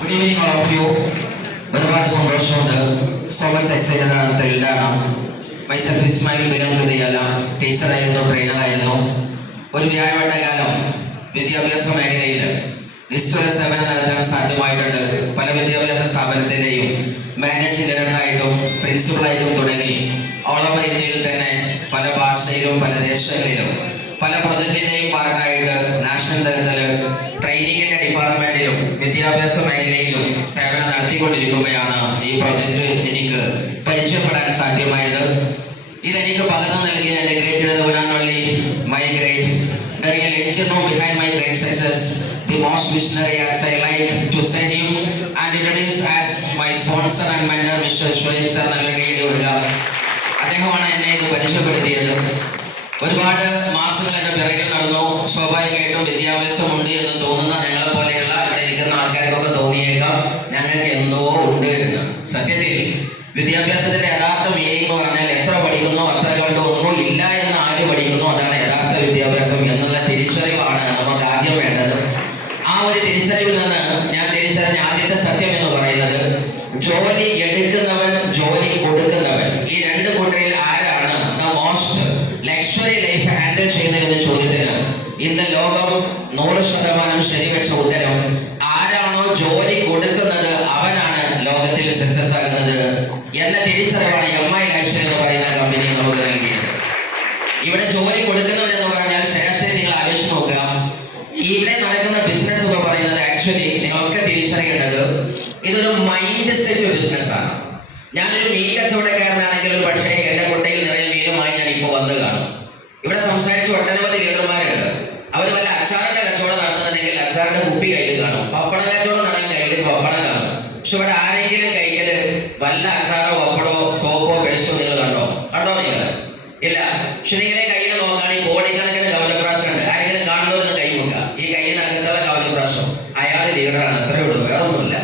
Good evening, all of you. ഒരുപാട് സന്തോഷമുണ്ട്. So much excited ആണ്, thrilled ആണ്. Myself Ismail Bilan Hudayala, ടീച്ചറായിരുന്നു, ട്രെയിനറായിരുന്നു. ഒരു വ്യാഴവട്ട കാലം വിദ്യാഭ്യാസ മേഖലയിൽ നിസ്തുല സേവനം നടത്താൻ സാധ്യമായിട്ടുണ്ട്. പല വിദ്യാഭ്യാസ സ്ഥാപനത്തിൻ്റെയും മാനേജിംഗ് ഡയറക്ടറായിട്ടും പ്രിൻസിപ്പളായിട്ടും തുടങ്ങി ഓൾ ഓവർ ഇന്ത്യയിൽ തന്നെ പല ഭാഷയിലും പല ദേശങ്ങളിലും പല പ്രൊജക്റ്റിൻ്റെയും പാർട്ടായിട്ട് നാഷണൽ തലത്തിൽ ട്രെയിനിങ്ങിൻ്റെ ഡിപ്പാർട്ട്മെൻറ്റിലും വിദ്യാഭ്യാസ മേഖലയിലും സേവനം നടത്തിക്കൊണ്ടിരിക്കുകയാണ്. ഈ പ്രൊജക്റ്റ് എനിക്ക് പരിചയപ്പെടാൻ സാധ്യമായത്. ഇതെനിക്ക് പകർന്നു നൽകിയ എൻ്റെ great one only my great, the real engine behind my great success, the most visionary as I like to say him and introduce as my sponsor and mentor Mr. Shoaib sir. അദ്ദേഹമാണ് എന്നെ ഇത് പരിചയപ്പെടുത്തിയത്. ഒരുപാട് മാസങ്ങൾ എൻ്റെ പിറകിൽ നടന്നു. സ്വാഭാവികമായിട്ടും വിദ്യാഭ്യാസമുണ്ട് എന്ന് തോന്നുന്ന ഞങ്ങളെ പോലെയുള്ള ഇവിടെ ഇരിക്കുന്ന ആൾക്കാർക്കൊക്കെ തോന്നിയേക്കാം ഞങ്ങൾക്ക് എന്തോ ഉണ്ട് എന്ന്. സത്യത്തിൽ വിദ്യാഭ്യാസത്തിന്റെ യഥാർത്ഥ മീനിങ് എന്ന് പറഞ്ഞാൽ എത്ര പഠിക്കുന്നോ അത്ര കണ്ടോ ഒന്നും ഇല്ല എന്ന് ആര് പഠിക്കുന്നു അതാണ് യഥാർത്ഥ വിദ്യാഭ്യാസം എന്നുള്ള തിരിച്ചറിവാണ് നമുക്ക് ആദ്യം വേണ്ടത്. ആ ഒരു തിരിച്ചറിവിൽ നിന്ന് ഞാൻ തിരിച്ചറിഞ്ഞ ആദ്യത്തെ സത്യം എന്ന് പറയുന്നത്, ജോലി എടുക്കുന്നവൻ ജോലി കൊടുക്കുന്നവൻ, ഈ രണ്ട് കൂട്ടരിൽ ആരാണ് the most luxury life handle ചെയ്യുന്നതെന്ന ചോദ്യത്തിന് ഇന്ന് ലോകം 100% ശരിവെച്ച ഉത്തരം, ആരാണോ ജോലി കൊടുക്കുന്നത് അവനാണ് ലോകത്തിൽ സക്സസ് ആകുന്നത് എന്ന തിരിച്ചറിവാണ് MI ലൈഫ് എന്ന് പറയുന്ന കമ്പനി നമുക്ക് നൽകിയത്. ഇവിടെ ജോലി കൊടുക്കുന്നവർ എന്ന് പറഞ്ഞാൽ ശരാശരി നിങ്ങൾ ആലോചിച്ച് നോക്കുക, ഇവിടെ നടക്കുന്ന ബിസിനസ് എന്ന് പറയുന്നത് ആക്ച്വലി നിങ്ങളൊക്കെ തിരിച്ചറിയേണ്ടത് ഇതൊരു മൈൻഡ് സെറ്റ് ബിസിനസ്സാണ്. ഞാനൊരു മീൻ കച്ചവടക്കാരനാണെങ്കിലും പക്ഷേ എൻ്റെ കൊട്ടയിൽ നിറയെ മീനുമായി ഞാൻ ഇപ്പോൾ വന്ന് കാണും. ഇവിടെ സംസാരിച്ച് ഒട്ടനവധി ലീഡർമാരുണ്ട്. അവർ വല്ല അച്ചാറിന്റെ കച്ചവടം നടത്തുന്നുണ്ടെങ്കിൽ അച്ചാറിന്റെ കുപ്പി കയ്യിൽ കാണും, പപ്പട കച്ചവടം നടക്കാൻ കയ്യിൽ പപ്പടം കാണും. പക്ഷെ ഇവിടെ ആരെങ്കിലും കൈക്കല് വല്ല അച്ചാറോ പപ്പടോ സോപ്പോ പേസ്റ്റോ നിങ്ങൾ കണ്ടോ നിങ്ങൾ? ഇല്ല. പക്ഷെ നിങ്ങളെ കയ്യിൽ നോക്കുകയാണെങ്കിൽ കോടിക്കണക്കിന് കവചപ്രാശം ഉണ്ട്. ആരെങ്കിലും കാണുന്നവരെന്ന് കൈ നോക്കുക. ഈ കയ്യിനകത്തുള്ള കവചപ്രാശം അയാൾ ലീഡറാണ്, അത്രേ ഉള്ളൂ, വേറെ ഒന്നുമില്ല.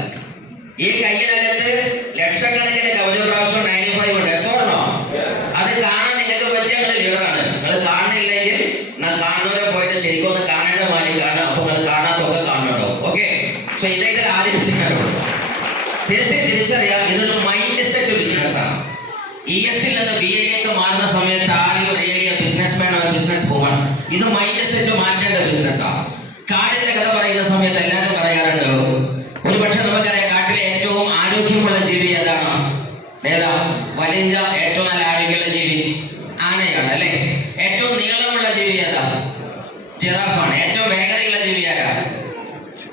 ഈ കയ്യിനകത്ത് ലക്ഷക്കണക്കിന് കവചപ്രാശം 95 ഉണ്ട്. എസോർണോ? അത് കാണാൻ നിങ്ങൾക്ക് പറ്റിയ നിങ്ങൾ ലീഡറാണ്. നിങ്ങൾ കാണുന്നില്ലെങ്കിൽ കാണുന്നവരെ പോയിട്ട് ശരിക്കും ഒന്ന് കാണേണ്ട മാതിരി കാണുക. അപ്പൊ നിങ്ങൾ കാണാത്തൊക്കെ കാണുന്നുണ്ടോ? ഓക്കെ. സോ ഇതൊക്കെ ആദ്യം ചെയ്യാറുള്ളൂ. സീരിയസ്ലി തിരിച്ചറിയാം, ഇതൊരു മൈൻഡ് സെറ്റ് ബിസിനസ്സാണ്. ESൽ നിന്ന് BAയിലേക്ക് മാറുന്ന സമയത്ത് ആരും really business man or business woman, ഇത് മൈൻഡ് സെറ്റ് മാറ്റേണ്ട ബിസിനസ്സാണ്. കാടിന്റെ കഥ പറയുന്ന സമയത്ത് എല്ലാവരും പറയാറുണ്ട്, ഒരുപക്ഷെ നമുക്കറിയാം കാട്ടിലെ ഏറ്റവും ആരോഗ്യമുള്ള ജീവി ഏതാണ്? ഏതാ? വലിഞ്ച ഏറ്റവും നല്ല ആരോഗ്യമുള്ള ജീവി ആനയാണ് അല്ലെ. ഏറ്റവും നീളമുള്ള ജീവി ഏതാ? ജിറാഫാണ്. ഏറ്റവും വേഗതയുള്ള ജീവി ആരാ?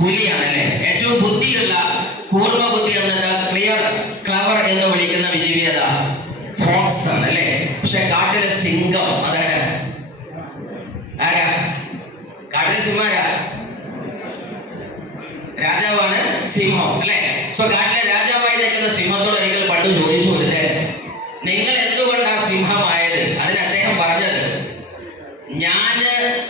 പുലിയാണ് അല്ലെ. ഏറ്റവും ബുദ്ധിയുള്ള പൂർവ്വ ബുദ്ധി എന്നത് ക്ലിയർ ക്ലവർ എന്ന് വിളിക്കുന്ന ജീവി ഏതാ? ഫോക്സ് ആണ് അല്ലെ. പക്ഷെ കാട്ടിലെ സിംഹം അതാരാ? ആരാ? കാട്ടിലെ സിംഹം ആരാ? രാജാവാണ് സിംഹം അല്ലെ. സോ കാട്ടിലെ രാജാവായി നിൽക്കുന്ന സിംഹത്തോട് ഒരിക്കൽ പണ്ട് ചോദിച്ചു കൊടുത്തേ, നിങ്ങൾ എന്തുകൊണ്ടാണ് സിംഹമായത്? അതിന് അദ്ദേഹം പറഞ്ഞത്, ഞാന്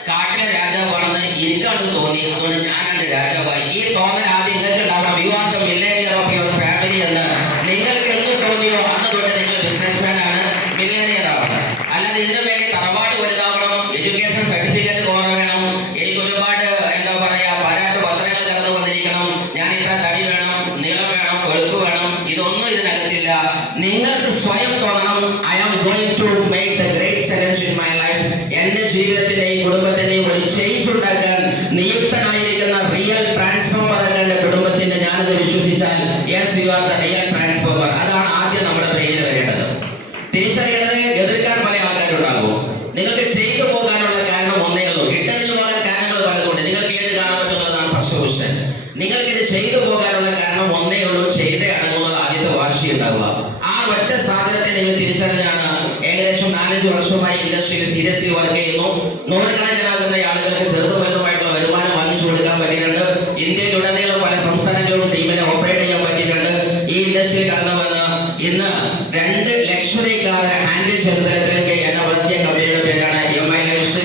കാട്ടിലെ രാജാവാണെന്ന് എനിക്കാണ് തോന്നി, അതുകൊണ്ട് ഞാനാണ് രാജാവായി. ഈ തോന്നൽ ആദ്യം നിങ്ങൾക്ക് ഉണ്ടാവണം. You are the millionaire of your family എന്ന് നിങ്ങൾക്ക് എന്ത് തോന്നിയോ അന്ന് തൊട്ട് നിങ്ങൾ ബിസിനസ്മാൻ ആണ്, മില്ലേനിയർ ആവണം. അല്ലാതെ ഇതിനു വേണ്ടി തറവാട് വലുതാവണം, എഡ്യൂക്കേഷൻ സർട്ടിഫിക്കറ്റ് കുറവ് വേണം, എനിക്ക് ഒരുപാട് എന്താ പറയാ പാരാട്ട് പത്രങ്ങൾ കടന്നു വന്നിരിക്കണം, ഞാൻ ഇത്ര തടി വേണം, നീളം വേണം, വെളുപ്പ് വേണം, ഇതൊന്നും ഇതിനകത്തില്ല. നിങ്ങൾക്ക് സ്വയം തോന്നണം, I am going to make the great challenge in my life. എന്റെ ജീവിതത്തിന്റെയും കുടുംബത്തിന്റെയും ഒരു ചേഞ്ച് ഉണ്ടാക്കാൻ നിയുക്തനായിരിക്കുന്ന റിയൽ ട്രാൻസ്ഫോമർ എന്റെ കുടുംബത്തിന്റെ ഞാനത് വിശ്വസിച്ചാൽ yes you are the real transformer. അതാണ് ആദ്യം നമ്മുടെ ബ്രെയിനിൽ വരേണ്ടത്. തിരിച്ചറിയേണ്ടത്, എതിർക്കാൻ പല ആൾക്കാരുണ്ടാകും. നിങ്ങൾക്ക് ചെയ്തു പോകാനുള്ള കാരണം ഒന്നേ ഉള്ളൂ. ഇട്ടതിന് പോകാൻ കാരണങ്ങൾ പലതുണ്ട്. നിങ്ങൾക്ക് ഏത് കാണാൻ പറ്റുന്നതാണ് ഫസ്റ്റ് ക്വസ്റ്റ്യൻ. നിങ്ങൾക്ക് ഇത് ചെയ്തു പോകാനുള്ള കാരണം ഒന്നേ ഉള്ളൂ, ചെയ്തേ അടങ്ങുന്നത് ആദ്യത്തെ വാശി ഉണ്ടാവുക. ആ ഒറ്റ സാധനത്തെ നിങ്ങൾ തിരിച്ചറിഞ്ഞാണ് ഏകദേശം 4-5 വർഷമായി ഇൻഡസ്ട്രിയിൽ സീരിയസ്ലി വർക്ക് ചെയ്യുന്നു. നൂറുകണക്കിനാകുന്ന ആളുകൾക്ക് ചെറുതും വലുതുമായിട്ടുള്ള വരുമാനം വാങ്ങിച്ചു കൊടുക്കാൻ പറ്റിയിട്ടുണ്ട്. ഇന്ത്യയിലുടനീളം പല സംസ്ഥാനങ്ങളിലും ടീമിനെ ഓപ്പറേറ്റ് ചെയ്യാൻ പറ്റിയിട്ടുണ്ട്. ഈ ഇൻഡസ്ട്രിയിൽ കടന്നു വന്ന് ഇന്ന് 2 ലക്ഷറി കാർ ഹാൻഡിൽ ചെയ്ത തരത്തിലേക്ക് എന്നെ വളർത്തിയ കമ്പനിയുടെ പേരാണ് MI ലൈഫ്.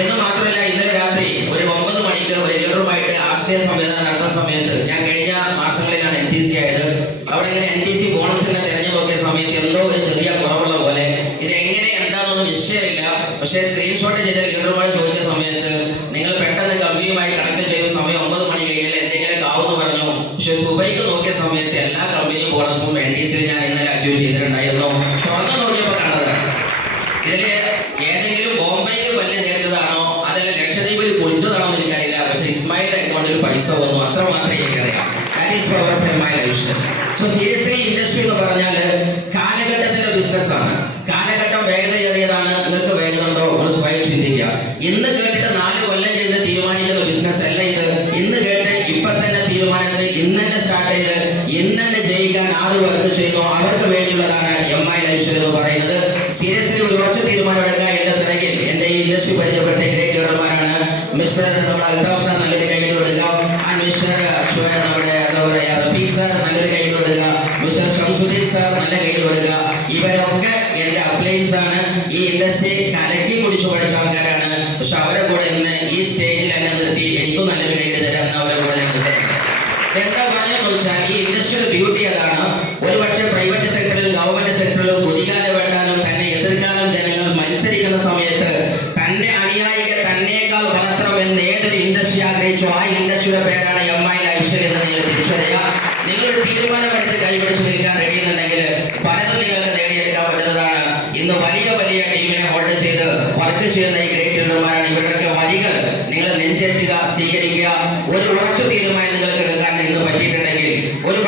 എന്ന് മാത്രമല്ല, ഇന്നലെ രാത്രി ഒരു 9 മണിക്ക് ഒരു ലീഡറുമായിട്ട് ആശയ സംവേദന നടത്തുന്ന സമയത്ത്, ഞാൻ കഴിഞ്ഞ മാസങ്ങളിലാണ് NTC ആയത്, അവിടെ ഇങ്ങനെ NTC ബോണസിനെ തിരഞ്ഞു നോക്കിയ സമയത്ത് എന്തോ ഒരു ചെറിയ കുറവുള്ള പോലെ, ഇത് എങ്ങനെ എന്താണെന്നൊന്നും നിശ്ചയമില്ല. പക്ഷേ സ്ക്രീൻഷോട്ട് ചെയ്ത ലീഡറുമായി ചോദിച്ച സമയത്ത്, നിങ്ങൾ പെട്ടെന്ന് കമ്പനിയുമായി കണക്ട് ചെയ്ത സമയം 9 മണി കഴിഞ്ഞാൽ എന്തെങ്കിലും പക്ഷെ സുബൈക്ക് നോക്കിയ സമയത്ത് എല്ലാ കമ്പനി ബോണസും NDC ഞാൻ ഇന്നലെ അച്ചീവ് ചെയ്തിട്ടുണ്ടായിരുന്നു. തുറന്നു നോക്കിയപ്പോൾ കണ്ടത് ഇതില് ഏതെങ്കിലും ബോംബെയിൽ പല്ല് നേരിട്ടതാണോ അതല്ല ലക്ഷദ്വീപിൽ കുളിച്ചതാണോ എന്ന് എനിക്കറിയില്ല. പക്ഷെ ഇസ്മായിലിന്റെ അക്കൗണ്ടിൽ പൈസ വന്നു, അത്ര മാത്രമേ എനിക്കറിയാം. That is power of my life. So seriously industry എന്ന് പറഞ്ഞാൽ കാലഘട്ടത്തിന്റെ ബിസിനസ്സാണ്. കാലഘട്ടം വേഗതയേറിയതാണ്. നിങ്ങൾക്ക് വേഗത ഉണ്ടോ നിങ്ങൾ സ്വയം ചിന്തിക്കുക. ഇന്ന് കേട്ടിട്ട് 4 കൊല്ലം ചെയ്ത് തീരുമാനിക്കുന്ന ബിസിനസ് അല്ല ഇത്. ഇന്ന് കേട്ട് ഇപ്പൊ തന്നെ തീരുമാനിച്ചത് ഇന്ന് തന്നെ സ്റ്റാർട്ട് ചെയ്ത് ഇന്ന് തന്നെ ജയിക്കാൻ 6 വർക്ക് ചെയ്യുന്നു. അവർക്ക് വേണ്ടിയുള്ളതാണ് MI ലൈഫ് എന്ന് പറയുന്നത്. സീരിയസ്ലി ഒരു ഉറച്ച തീരുമാനം എടുക്കുക. എന്റെ പിറകിൽ എന്റെ ഈ ഇൻഡസ്ട്രി പരിചയപ്പെട്ട ഗ്രേറ്റ് ലീഡർമാരാണ്. മിസ്റ്റർ നമ്മുടെ അൽതാഫ് സാർ നല്ലൊരു കയ്യിൽ കൊടുക്കുക. ആ മിസ്റ്റർ നമ്മുടെ എന്താ പറയാ റഫീഖ് സാർ നല്ലൊരു കയ്യിൽ കൊടുക്കുക. മിസ്റ്റർ ഷംസുദ്ദീൻ സാർ നല്ല കയ്യിൽ കൊടുക്കുക. ഇവരൊക്കെ എന്റെ അപ്ലൈൻസ് ആണ്. ഈ ഇൻഡസ്ട്രി കലക്കി കുടിച്ചു പഠിച്ച ആൾക്കാരാണ്. പക്ഷെ അവരെ കൂടെ ഇന്ന് ഈ സ്റ്റേജിൽ എന്നെ നിർത്തി എനിക്കും നല്ലൊരു കയ്യിൽ തരാൻ അവരെ കൂടെ എന്താ പറഞ്ഞതെന്ന് വെച്ചാൽ ഈ ഇൻഡസ്ട്രിയുടെ ബ്യൂട്ടി അതാണ്. ഒരുപക്ഷെ പ്രൈവറ്റ് സെക്ടറിലും ഗവൺമെന്റ് സെക്ടറിലും കുതികാല വെട്ടാനും തന്നെ എതിർക്കാനും ജനങ്ങൾ മത്സരിക്കുന്ന സമയത്ത് തന്റെ അനുയായികൾ തന്നേക്കാൾ വളർത്തണമെന്ന് ഏതൊരു ഇൻഡസ്ട്രി ആഗ്രഹിച്ചോ ആ ഇൻഡസ്ട്രിയുടെ പേരാണ് MI ലൈഫ് എന്ന് നിങ്ങൾ തിരിച്ചറിയുക. നിങ്ങളൊരു തീരുമാനമെടുത്ത് കൈപിടിച്ച് നിൽക്കാൻ കഴിയുന്നുണ്ടെങ്കിൽ പലതും നിങ്ങൾക്ക് നേടിയെടുക്കാൻ പറ്റുന്നതാണ്. ഇന്ന് വലിയ വലിയ ടീമിനെ ഹോൾഡ് ചെയ്ത് വർക്ക് ചെയ്യുന്ന ഈ ഗ്രേറ്റ് ലീഡർമാരാണ്. ഇവരുടെയൊക്കെ വരികൾ നിങ്ങൾ നെഞ്ചേറ്റുക, സ്വീകരിക്കുക. ഒരു ഉറച്ച തീരുമാനം നിങ്ങൾക്ക് എടുക്കാൻ ഇന്ന് പറ്റിയിട്ടുണ്ടെങ്കിൽ ഒരു